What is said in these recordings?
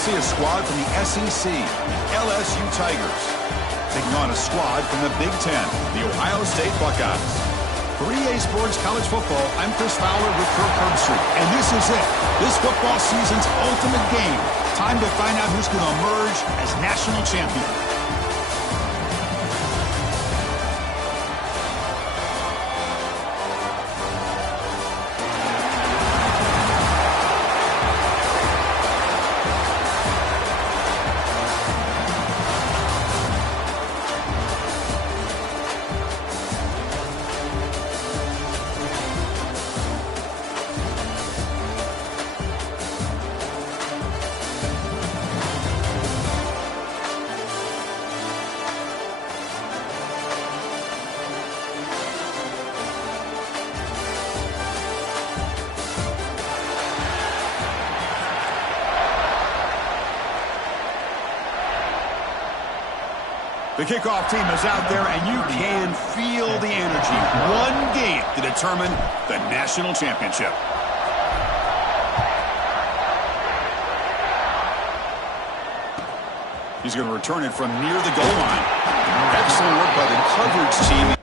see a squad from the SEC, the LSU Tigers, taking on a squad from the Big Ten, the Ohio State Buckeyes. For EA Sports College Football, I'm Chris Fowler with Kirk Herbstreit, and this is it. This football season's ultimate game. Time to find out who's going to emerge as national champion. The kickoff team is out there, and you can feel the energy. One game to determine the national championship. He's going to return it from near the goal line. Excellent work by the coverage team.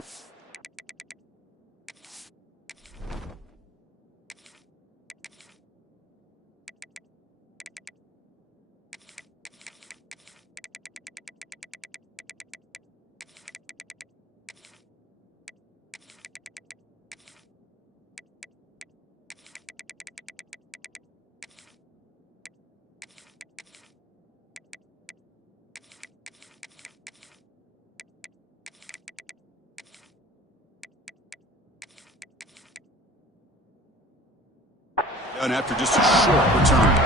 And after just a short return.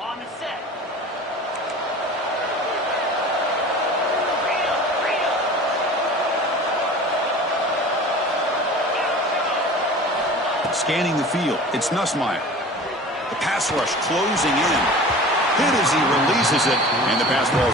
On the set. Scanning the field, it's Nussmeier. The pass rush closing in. Hit as he releases it, and the pass ball.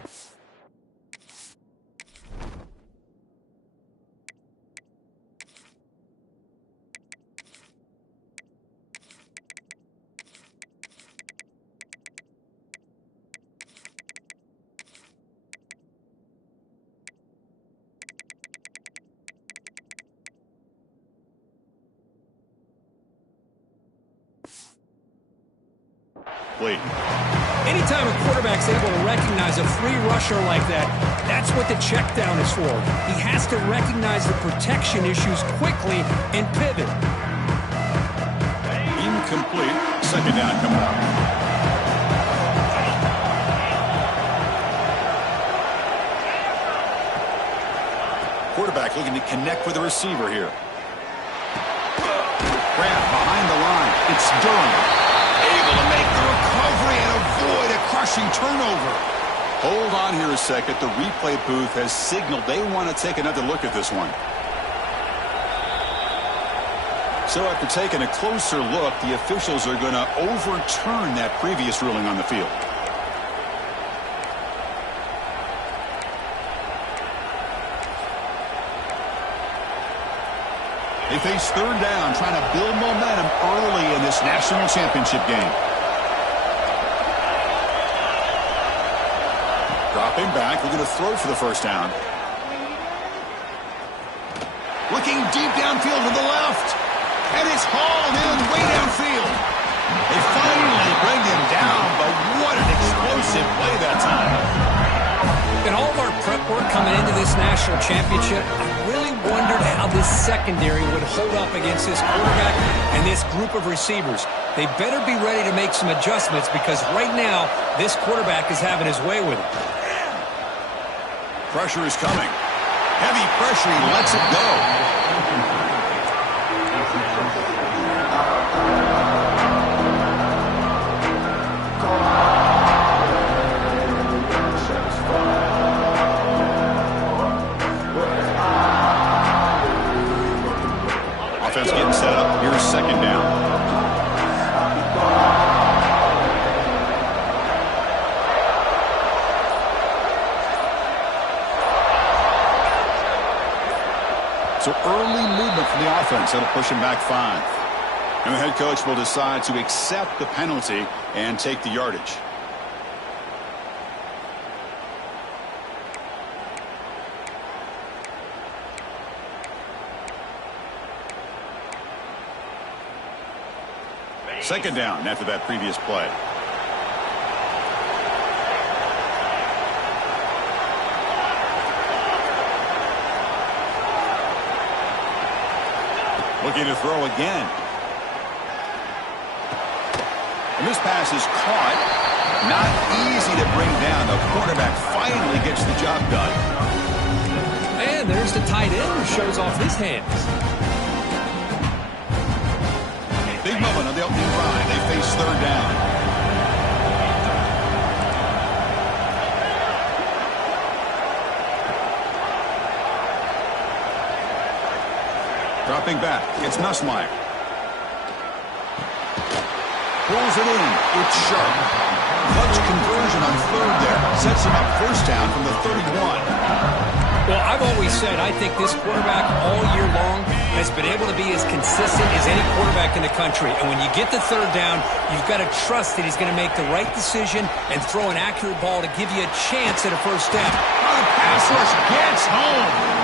Anytime a quarterback's able to recognize a free rusher like that, that's what the check down is for. He has to recognize the protection issues quickly and pivot. Incomplete. Second down coming up. Quarterback looking to connect with the receiver here. Grab behind the line. It's Durham. Able to make the recovery and avoid a crushing turnover. Hold on here a second. The replay booth has signaled they want to take another look at this one. So after taking a closer look, the officials are going to overturn that previous ruling on the field. They face third down, trying to build momentum early in this national championship game. Dropping back, looking to throw for the first down. Looking deep downfield to the left. And it's hauled in way downfield. They finally bring him down, but what an explosive play that time. In all of our prep work coming into this national championship, I really wondered how this secondary would hold up against this quarterback and this group of receivers. They better be ready to make some adjustments because right now, this quarterback is having his way with it. Pressure is coming. Heavy pressure, he lets it go. Offense getting set up. Here's second down. offense. That'll push him back 5. And the head coach will decide to accept the penalty and take the yardage. Second down after that previous play. Looking to throw again. And this pass is caught. Not easy to bring down. The quarterback finally gets the job done. And there's the tight end who shows off his hands. Big moment on the opening drive. They face third down. Dropping back. It's Nussmeier. Pulls it in. It's sharp. Clutch conversion on third there. Sets him up first down from the 31. Well, I've always said I think this quarterback all year long has been able to be as consistent as any quarterback in the country. And when you get the third down, you've got to trust that he's going to make the right decision and throw an accurate ball to give you a chance at a first down. Oh, the pass rush gets home.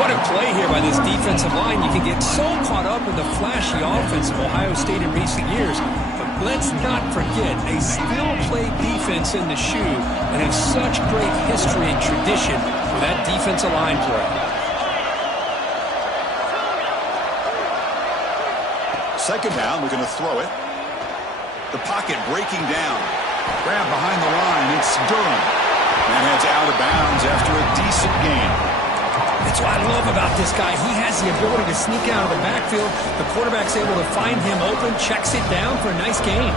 What a play here by this defensive line. You can get so caught up in the flashy offense of Ohio State in recent years. But let's not forget, they still play defense in the shoe and have such great history and tradition with that defensive line play. Second down, we're going to throw it. The pocket breaking down. Grab behind the line, it's Durham. And heads out of bounds after a decent gain. That's what I love about this guy. He has the ability to sneak out of the backfield. The quarterback's able to find him open, checks it down for a nice gain.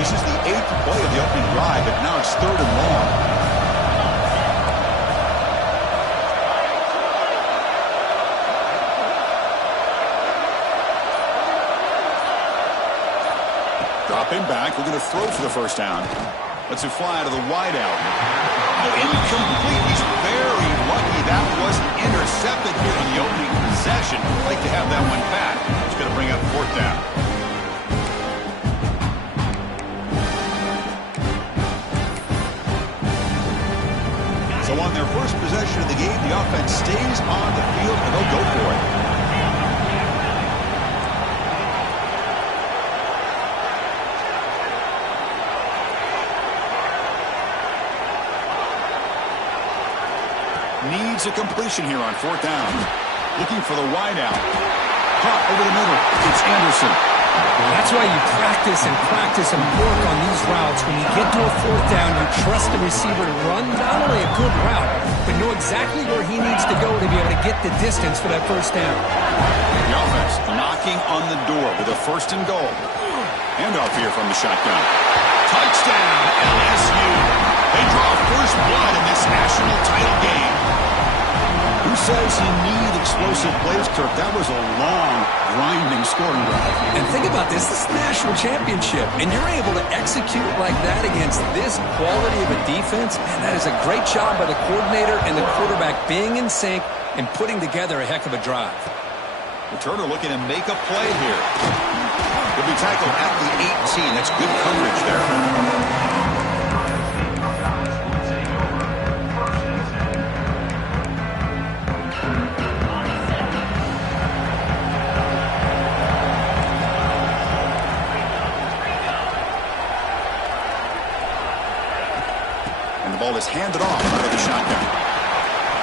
This is the 8th play of the opening drive, but now it's third and long. Dropping back, we're going to throw for the first down. Lets it fly to the wideout. Oh, incomplete. He's very lucky that wasn't intercepted here in the opening possession. I'd like to have that one back. It's going to bring up fourth down. So on their first possession of the game, the offense stays on the field and they'll go for it. Needs a completion here on fourth down. Looking for the wideout. Caught over the middle. It's Anderson. That's why you practice and work on these routes. When you get to a fourth down, you trust the receiver to run not only a good route, but know exactly where he needs to go to be able to get the distance for that first down. The offense knocking on the door with a first and goal. Handoff here from the shotgun. Touchdown, LSU. They draw first blood in this national title game. Who says you need explosive plays, Kirk? That was a long, grinding scoring drive. And think about this. This is the national championship, and you're able to execute like that against this quality of a defense, and that is a great job by the coordinator and the quarterback being in sync and putting together a heck of a drive. Returner looking to make a play here. He'll be tackled at the 18. That's good coverage there. Ball is handed off out of the shotgun.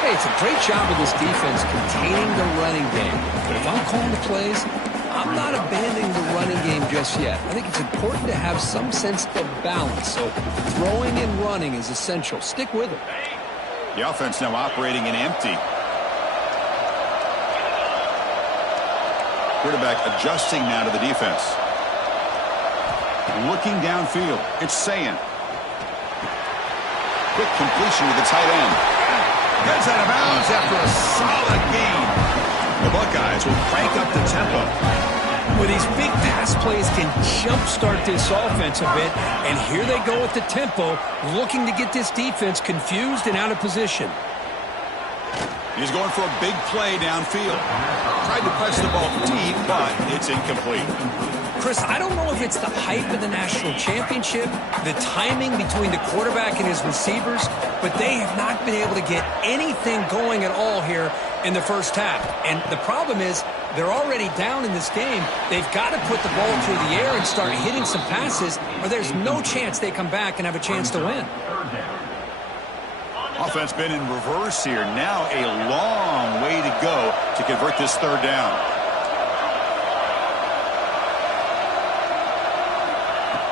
Hey, it's a great job of this defense containing the running game. But if I'm calling the plays, I'm not abandoning the running game just yet. I think it's important to have some sense of balance. So throwing and running is essential. Stick with it. The offense now operating in empty. Quarterback adjusting now to the defense. Looking downfield. It's Sayan. Quick completion with the tight end. Gets out of bounds after a solid gain. The Buckeyes will crank up the tempo. Well, these big pass plays can jumpstart this offense a bit, and here they go with the tempo, looking to get this defense confused and out of position. He's going for a big play downfield. Tried to press the ball deep, but it's incomplete. Chris, I don't know if it's the hype of the national championship, the timing between the quarterback and his receivers, but they have not been able to get anything going at all here in the first half. And the problem is they're already down in this game. They've got to put the ball through the air and start hitting some passes, or there's no chance they come back and have a chance to win. Offense been in reverse here. Now a long way to go to convert this third down.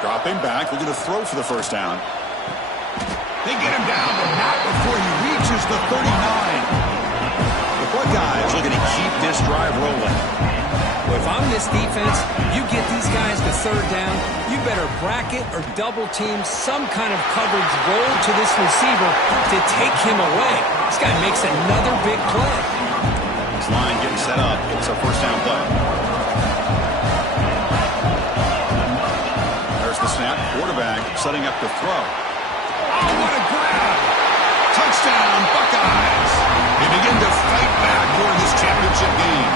Dropping back, looking to throw for the first down. They get him down, but not before he reaches the 39. The Buckeyes looking to keep this drive rolling. Well, if I'm this defense, you get these guys to third down, you better bracket or double team some kind of coverage roll to this receiver to take him away. This guy makes another big play. This line getting set up. It's a first down play. There's the snap. Quarterback setting up to throw. Oh, what a grab! Touchdown, Buckeyes! They begin to fight back for this championship game.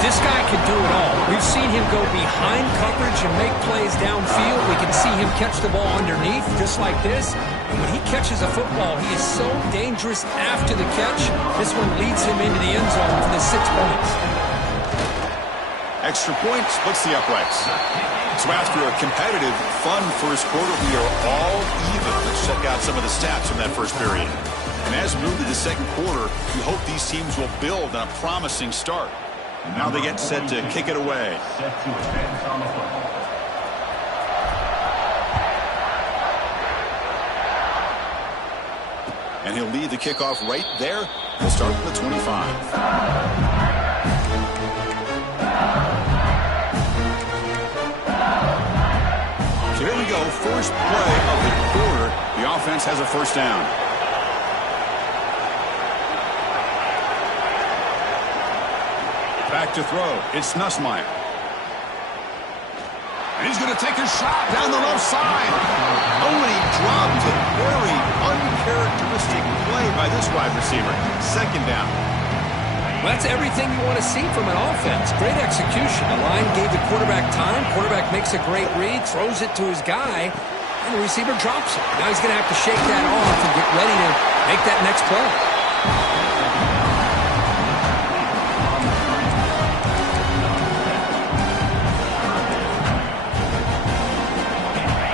This guy can do it all. We've seen him go behind coverage and make plays downfield. We can see him catch the ball underneath, just like this. And when he catches a football, he is so dangerous after the catch. This one leads him into the end zone for the 6 points. Extra point splits the uprights. So after a competitive, fun first quarter, we are all even. Let's check out some of the stats from that first period. And as we move to the second quarter, we hope these teams will build on a promising start. And now they get set to kick it away. And he'll lead the kickoff right there. He'll start with the 25. So here we go, first play of the quarter. The offense has a first down. Back to throw. It's Nussmeier. And he's going to take a shot down the left side. Oh, and he dropped it. Very uncharacteristic play by this wide receiver. Second down. Well, that's everything you want to see from an offense. Great execution. The line gave the quarterback time. Quarterback makes a great read, throws it to his guy, and the receiver drops it. Now he's going to have to shake that off and get ready to make that next play.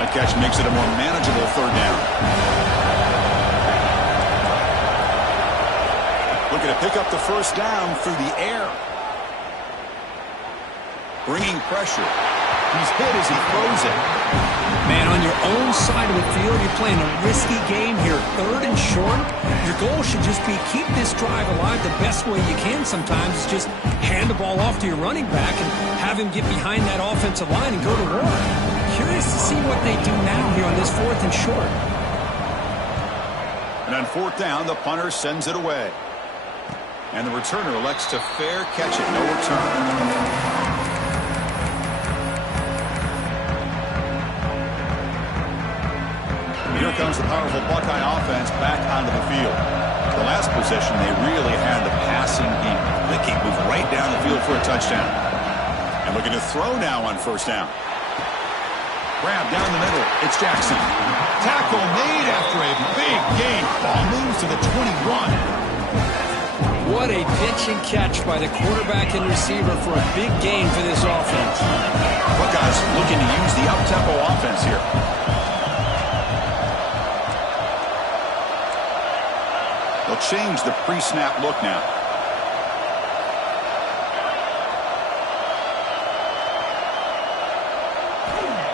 That catch makes it a more manageable third down. Looking to pick up the first down through the air. Bringing pressure. He's hit as he throws it. Man, on your own side of the field, you're playing a risky game here. Third and short. Your goal should just be keep this drive alive the best way you can sometimes. Is just hand the ball off to your running back and have him get behind that offensive line and go to work. Curious to see what they do now here on this fourth and short. And on fourth down, the punter sends it away. And the returner elects to fair catch it. No return. Here comes the powerful Buckeye offense back onto the field. The last possession, they really had the passing game. They keep moving right down the field for a touchdown. And looking to throw now on first down. Grab down the middle. It's Jackson. Tackle made after a big gain. Ball moves to the 21. What a pitch and catch by the quarterback and receiver for a big gain for this offense. Buckeyes looking to use the up-tempo offense here. They'll change the pre-snap look now.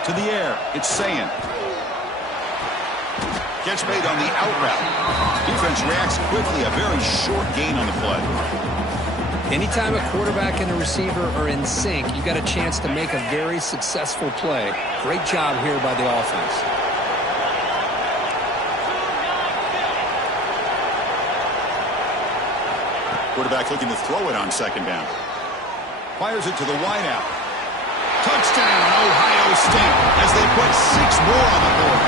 To the air, it's Sayin. Catch made on the out route. Defense reacts quickly, a very short gain on the play. Anytime a quarterback and a receiver are in sync, you got a chance to make a very successful play. Great job here by the offense. Quarterback looking to throw it on second down. Fires it to the wideout. Touchdown, Ohio State, as they put 6 more on the board.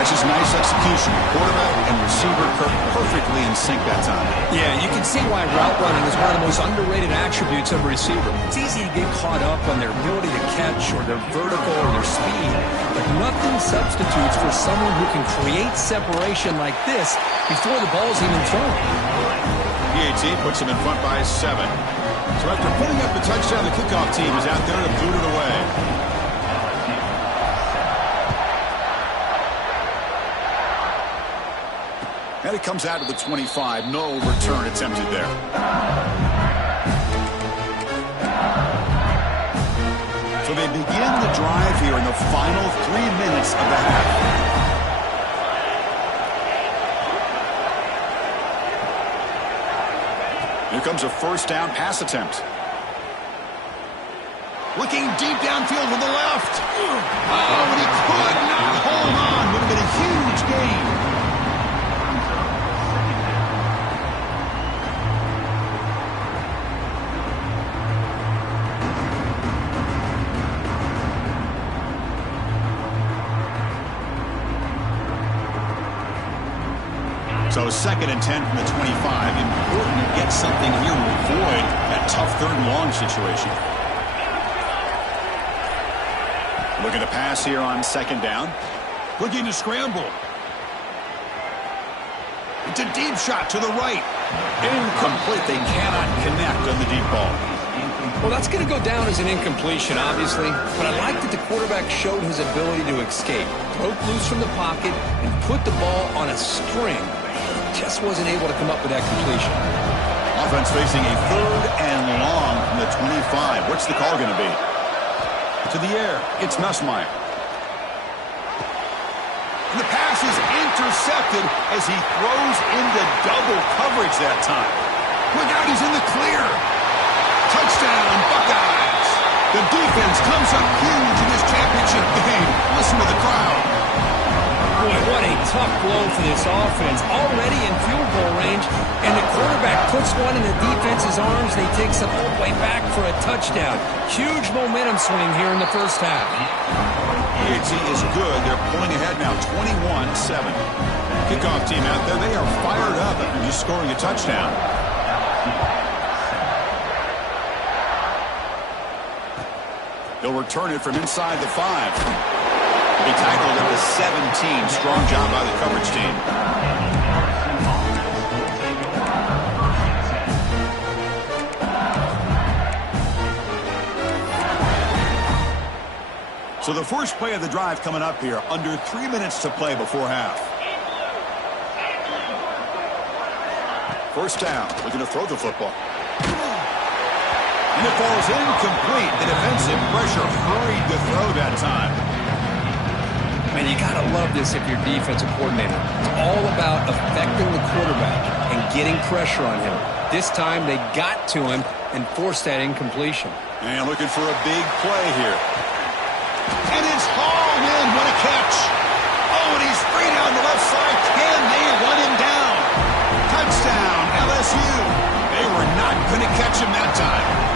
That's just nice execution. Quarterback and receiver perfectly in sync that time. Yeah, you can see why route running is one of the most underrated attributes of a receiver. It's easy to get caught up on their ability to catch or their vertical or their speed, but nothing substitutes for someone who can create separation like this before the ball's even thrown. PAT puts him in front by 7. So after putting up the touchdown, the kickoff team is out there to boot it away. And it comes out to the 25. No return attempted there. So they begin the drive here in the final 3 minutes of the half. Here comes a first down pass attempt. Looking deep downfield to the left. Oh, and he could not hold on. Would have been a huge gain. So 2nd and 10 from the 25. Important to get something here to avoid that tough 3rd and long situation. Looking to pass here on 2nd down. Looking to scramble. It's a deep shot to the right. Incomplete. They cannot connect on the deep ball. Well, that's going to go down as an incompletion, obviously, but I like that the quarterback showed his ability to escape, broke loose from the pocket, and put the ball on a string. Just wasn't able to come up with that completion. Offense facing a 3rd and long from the 25. What's the call going to be? To the air. It's Nussmeier. And the pass is intercepted as he throws into double coverage that time. Look out, he's in the clear. Touchdown, Buckeyes. The defense comes up huge in this championship game. Listen to the crowd. Boy, what a tough blow for this offense. Already in field goal range, and the quarterback puts one in the defense's arms, and he takes it all the way back for a touchdown. Huge momentum swing here in the first half. PAT is good. They're pulling ahead now, 21-7. Kickoff team out there, they are fired up after just scoring a touchdown. They'll return it from inside the 5. He tackled at the 17. Strong job by the coverage team. So the first play of the drive coming up here. Under 3 minutes to play before half. First down. Looking to throw the football. And it falls incomplete. The defensive pressure hurried to throw that time. Man, you got to love this if you're defensive coordinator. It's all about affecting the quarterback and getting pressure on him. This time, they got to him and forced that incompletion. And looking for a big play here. And it's hauled in. What a catch. Oh, and he's free down the left side. Can they run him down? Touchdown, LSU. They were not going to catch him that time.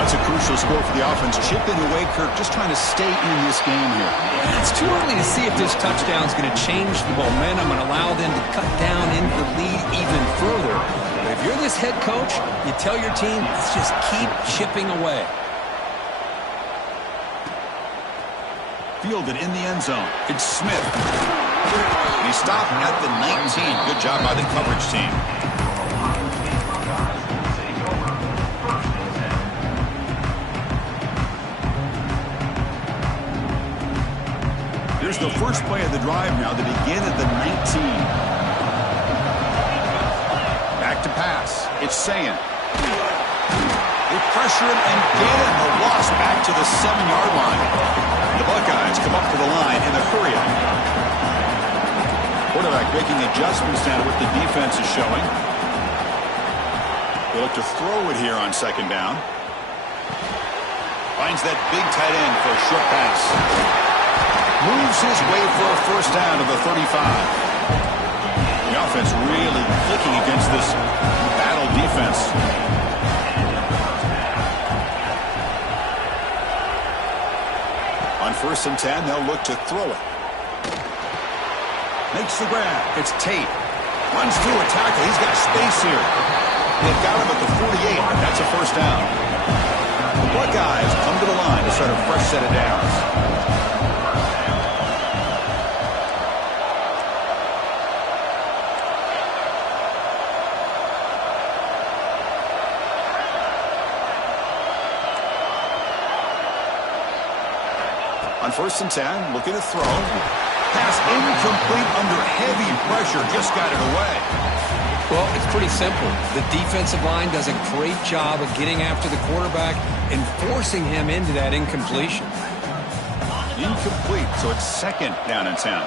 That's a crucial score for the offense. Chipping away, Kirk, just trying to stay in this game here. It's too early to see if this touchdown is going to change the momentum and allow them to cut down into the lead even further. But if you're this head coach, you tell your team, let's just keep chipping away. Fielded in the end zone. It's Smith. And he stopped at the 19. Good job by the coverage team. Here's the first play of the drive now to begin at the 19. Back to pass. It's Sayan. They pressure him and get him. The loss back to the 7-yard line. The Buckeyes come up to the line in a hurry up. Quarterback making adjustments now to what the defense is showing. They look to throw it here on 2nd down. Finds that big tight end for a short pass. Moves his way for a first down to the 35. The offense really clicking against this battle defense. On 1st and 10, they'll look to throw it. Makes the grab. It's Tate. Runs through a tackle. He's got space here. They've got him at the 48, but that's a first down. The Buckeyes come to the line to start a fresh set of downs. On 1st and 10, looking to throw. Pass incomplete under heavy pressure. Just got it away. Well, it's pretty simple. The defensive line does a great job of getting after the quarterback and forcing him into that incompletion. Incomplete, so it's 2nd down and 10.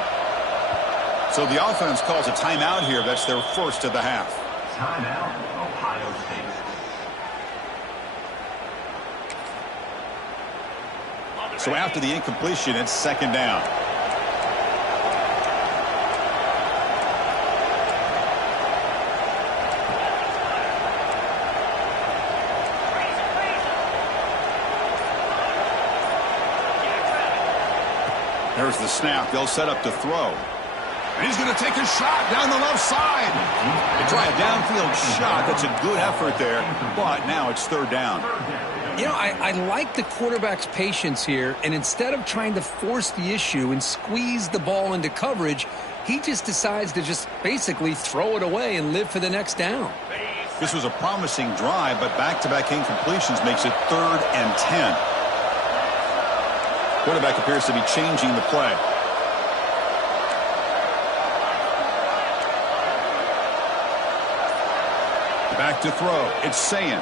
So the offense calls a timeout here. That's their first of the half. Timeout, Ohio State. So after the incompletion, it's 2nd down. There's the snap. They'll set up to throw. And he's going to take a shot down the left side. They try a downfield shot. That's a good effort there. But now it's 3rd down. You know, I like the quarterback's patience here, and instead of trying to force the issue and squeeze the ball into coverage, he just decides to just basically throw it away and live for the next down. This was a promising drive, but back-to-back incompletions makes it 3rd and 10. Quarterback appears to be changing the play. Back to throw. It's Sayin.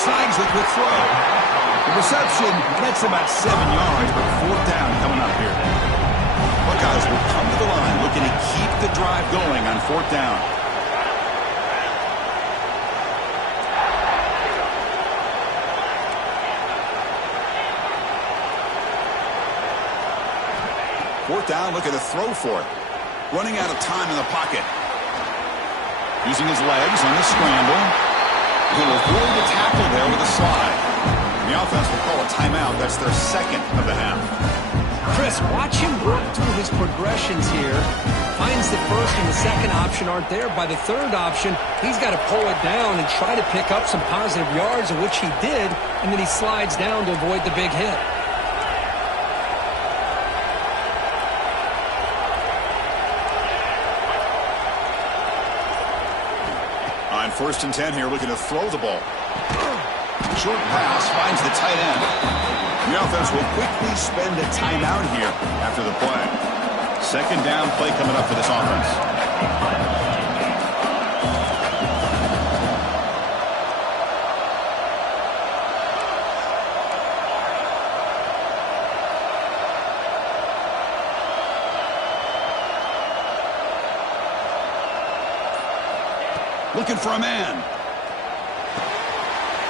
Snags the quick throw. The reception gets about 7 yards, but 4th down coming up here. Buckeyes will come to the line looking to keep the drive going on 4th down. Fourth down, looking to throw for it. Running out of time in the pocket. Using his legs on the scramble. He'll avoid the tackle there with a slide. And the offense will call a timeout. That's their 2nd of the half. Chris, watch him work through his progressions here. Finds the 1st and the 2nd option aren't there. By the 3rd option, he's got to pull it down and try to pick up some positive yards, of which he did, and then he slides down to avoid the big hit. On 1st and 10 here, looking to throw the ball. Short pass finds the tight end. The offense will quickly spend a timeout here after the play. 2nd down play coming up for this offense. Looking for a man.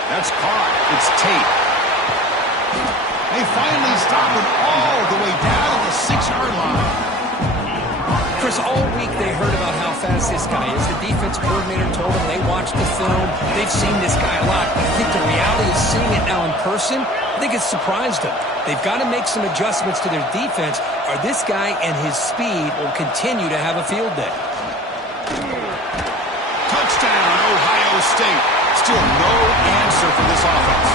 That's caught. It's Tate. They finally stop him all the way down to the 6-yard line. Chris, all week they heard about how fast this guy is. The defense coordinator told them they watched the film. They've seen this guy a lot. But I think the reality is seeing it now in person, I think it's surprised them. They've got to make some adjustments to their defense, or this guy and his speed will continue to have a field day. Touchdown, Ohio State. Still no answer for this offense.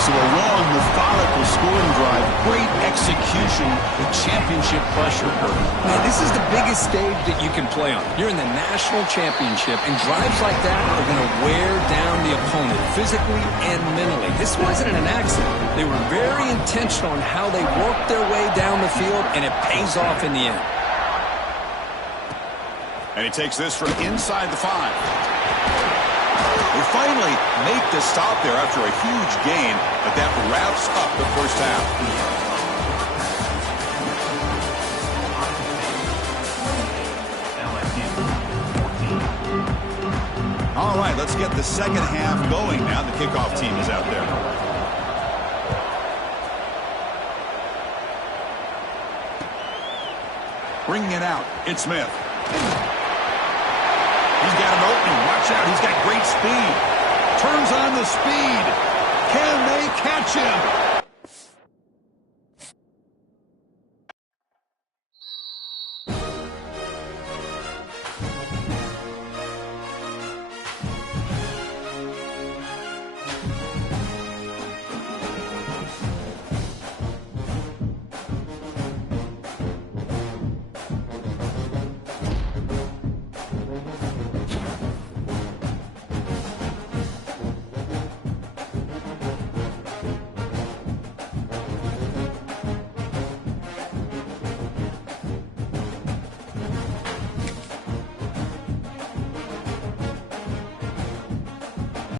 So a long, methodical scoring drive. Great execution with championship pressure. Man, this is the biggest stage that you can play on. You're in the national championship, and drives like that are going to wear down the opponent physically and mentally. This wasn't an accident. They were very intentional in how they worked their way down the field, and it pays off in the end. And he takes this from inside the 5. They finally make the stop there after a huge gain, but that wraps up the first half. All right, let's get the second half going now. The kickoff team is out there. Bringing it out, it's Smith. He's got an opening. Watch out. He's got great speed. Turns on the speed. Can they catch him?